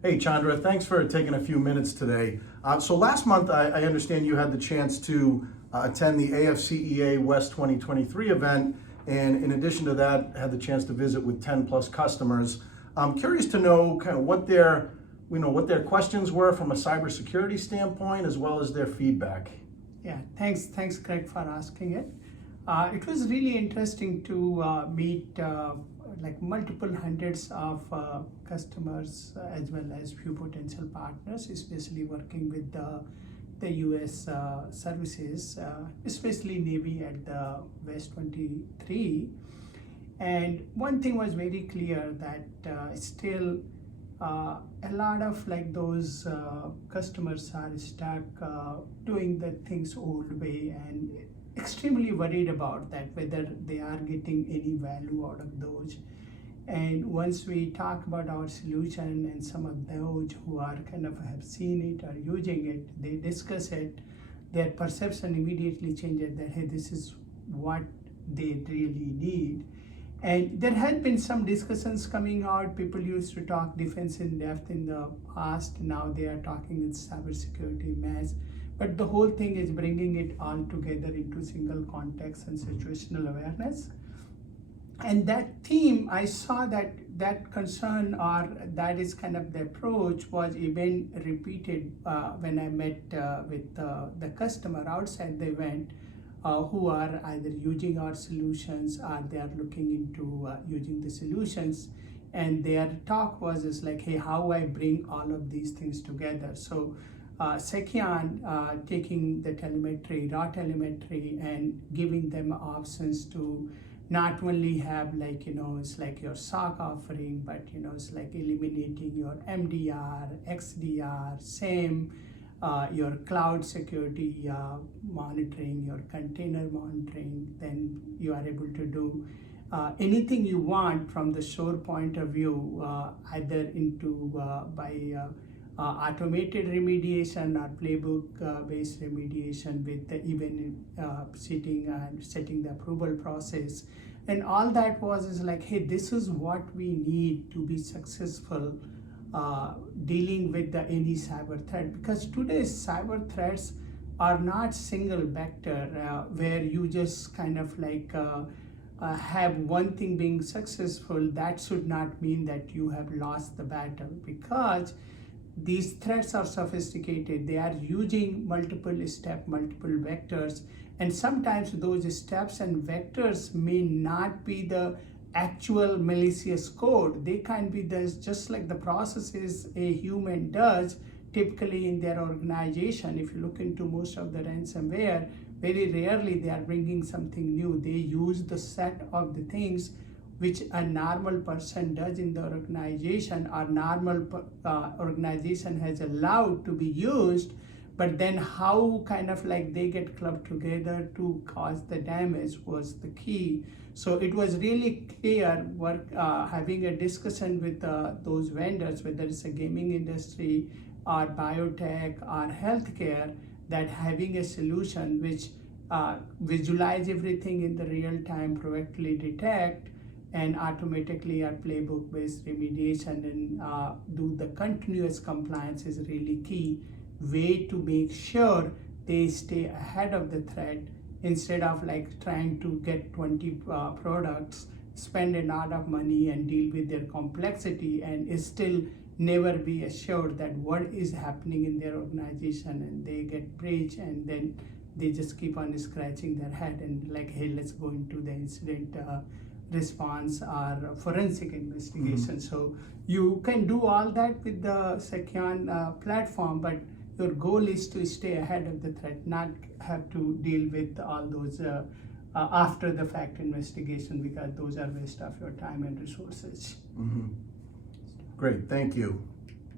Hey Chandra, thanks for taking a few minutes today. So last month, I understand you had the chance to attend the AFCEA West 2023 event, and in addition to that, had the chance to visit with 10 plus customers. I'm curious to know kind of what their questions were from a cybersecurity standpoint, as well as their feedback. Yeah, thanks, Craig, for asking it. It was really interesting to meet like multiple hundreds of customers as well as few potential partners, especially working with the US services, especially Navy at the West 23. And one thing was very clear that still a lot of like those customers are stuck doing the things old way and extremely worried about that, whether they are getting any value out of those. And once we talk about our solution and some of those who are kind of have seen it or using it, they discuss it, their perception immediately changes that, hey, this is what they really need. And there had been some discussions coming out. People used to talk defense in depth in the past. Now they are talking in cybersecurity mess. But the whole thing is bringing it all together into single context and situational awareness. And that theme, I saw that concern, or that is kind of the approach, was even repeated when I met with the customer outside the event, who are either using our solutions or they are looking into using the solutions. And their talk was just like, hey, how I bring all of these things together. So Seceon taking the telemetry, raw telemetry, and giving them options to not only have like, it's like your SOC offering, but it's like eliminating your MDR, XDR, SIEM, your cloud security monitoring, your container monitoring. Then you are able to do anything you want from the shore point of view, either into by automated remediation or playbook based remediation with even setting the approval process. And all that is like, hey, this is what we need to be successful dealing with any cyber threat, because today's cyber threats are not single vector where you just kind of like have one thing being successful. That should not mean that you have lost the battle, because these threats are sophisticated. They are using multiple steps, multiple vectors, and sometimes those steps and vectors may not be the actual malicious code. They can be just like the processes a human does typically in their organization. If you look into most of the ransomware, very rarely they are bringing something new. They use the set of the things which a normal person does in the organization, or normal organization has allowed to be used, but then how kind of like they get clubbed together to cause the damage was the key. So it was really clear having a discussion with those vendors, whether it's a gaming industry or biotech or healthcare, that having a solution which visualize everything in the real time, proactively detect, and automatically our playbook based remediation and do the continuous compliance is really key way to make sure they stay ahead of the threat, instead of like trying to get 20 products, spend a lot of money and deal with their complexity, and still never be assured that what is happening in their organization, and they get breached and then they just keep on scratching their head and like, hey, let's go into the incident response or forensic investigation. Mm-hmm. So you can do all that with the Seceon platform, but your goal is to stay ahead of the threat, not have to deal with all those after the fact investigation, because those are waste of your time and resources. Mm-hmm. Great, thank you.